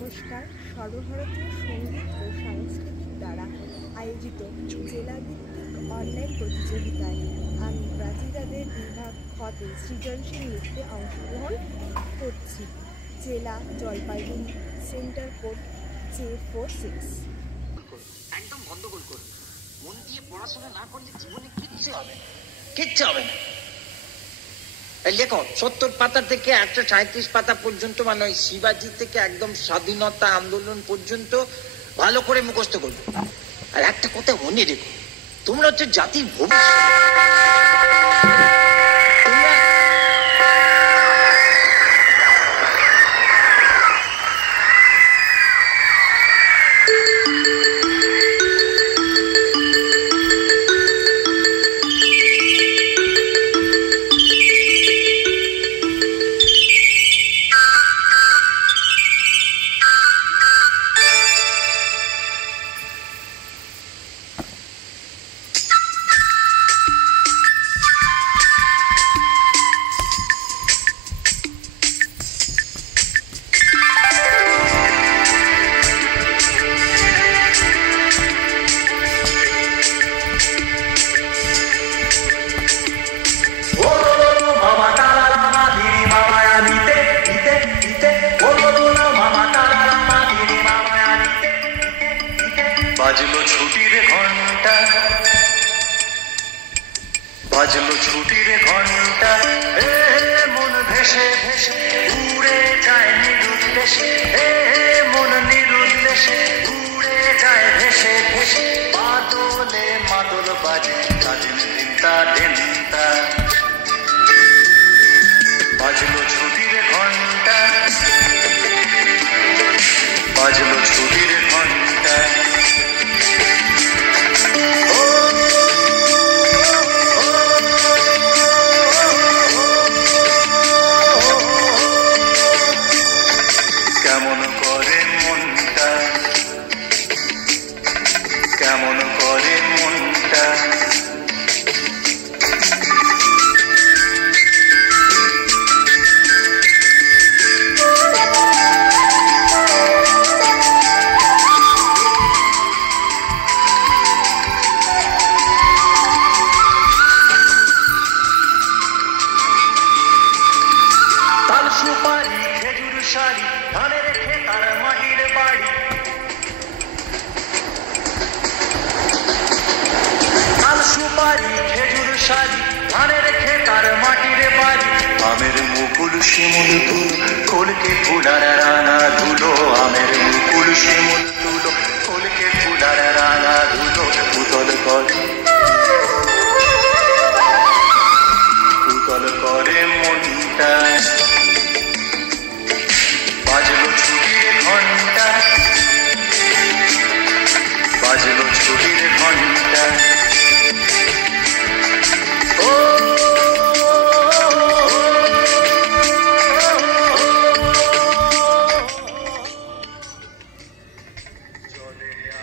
নমস্কার। সর্বভারতীয় সঙ্গীত ও সাংস্কৃতিক দ্বারা আয়োজিত জেলাভিত্তিক অনলাইন প্রতিযোগিতায় আমি প্রাচীদাদের বিভাগ খতে সৃজনশীল নৃত্যে অংশগ্রহণ করছি। জেলা জলপাইগুড়ি, সেন্টার কোড J46। একদম গন্ডগোল করুন। মন দিয়ে পড়াশোনা না করলে জীবনে কিচ্ছু হবে না, কিচ্ছু হবে না। লেখো 70 পাতা থেকে 137 পাতা পর্যন্ত, মানে ওই শিবাজি থেকে একদম স্বাধীনতা আন্দোলন পর্যন্ত ভালো করে মুখস্থ করবে। আর একটা কথা মনে রেখো, তোমরা হচ্ছে জাতির ভবিষ্যৎ। বাজলো ছুটির ঘন্টা, বাজলো ছুটির ঘন্টা, মন ভেসে ভেসে উড়ে যায় নিরুদ্দেশে, মন নিরুদ্দেশে উড়ে যায় ভেসে ভেসে, বাদলে মাদল বাজে কাজিন দিনতা দিনতা। বাজলো ছুটির ঘন্টা, বাজলো ছুটির ঘন্টা, কেমন করে মনটা, কেমন করে মনটা। তাল সুপারি খেজুর শাড়ি, ধানের খেতার মাটির বাড়ি, তাল সুপারি খেজুর শাড়ি, ধানের খেতার মাটির বাড়ি, আমের মুকুল শিমুল ফুল, কলকে ফুলার রানা,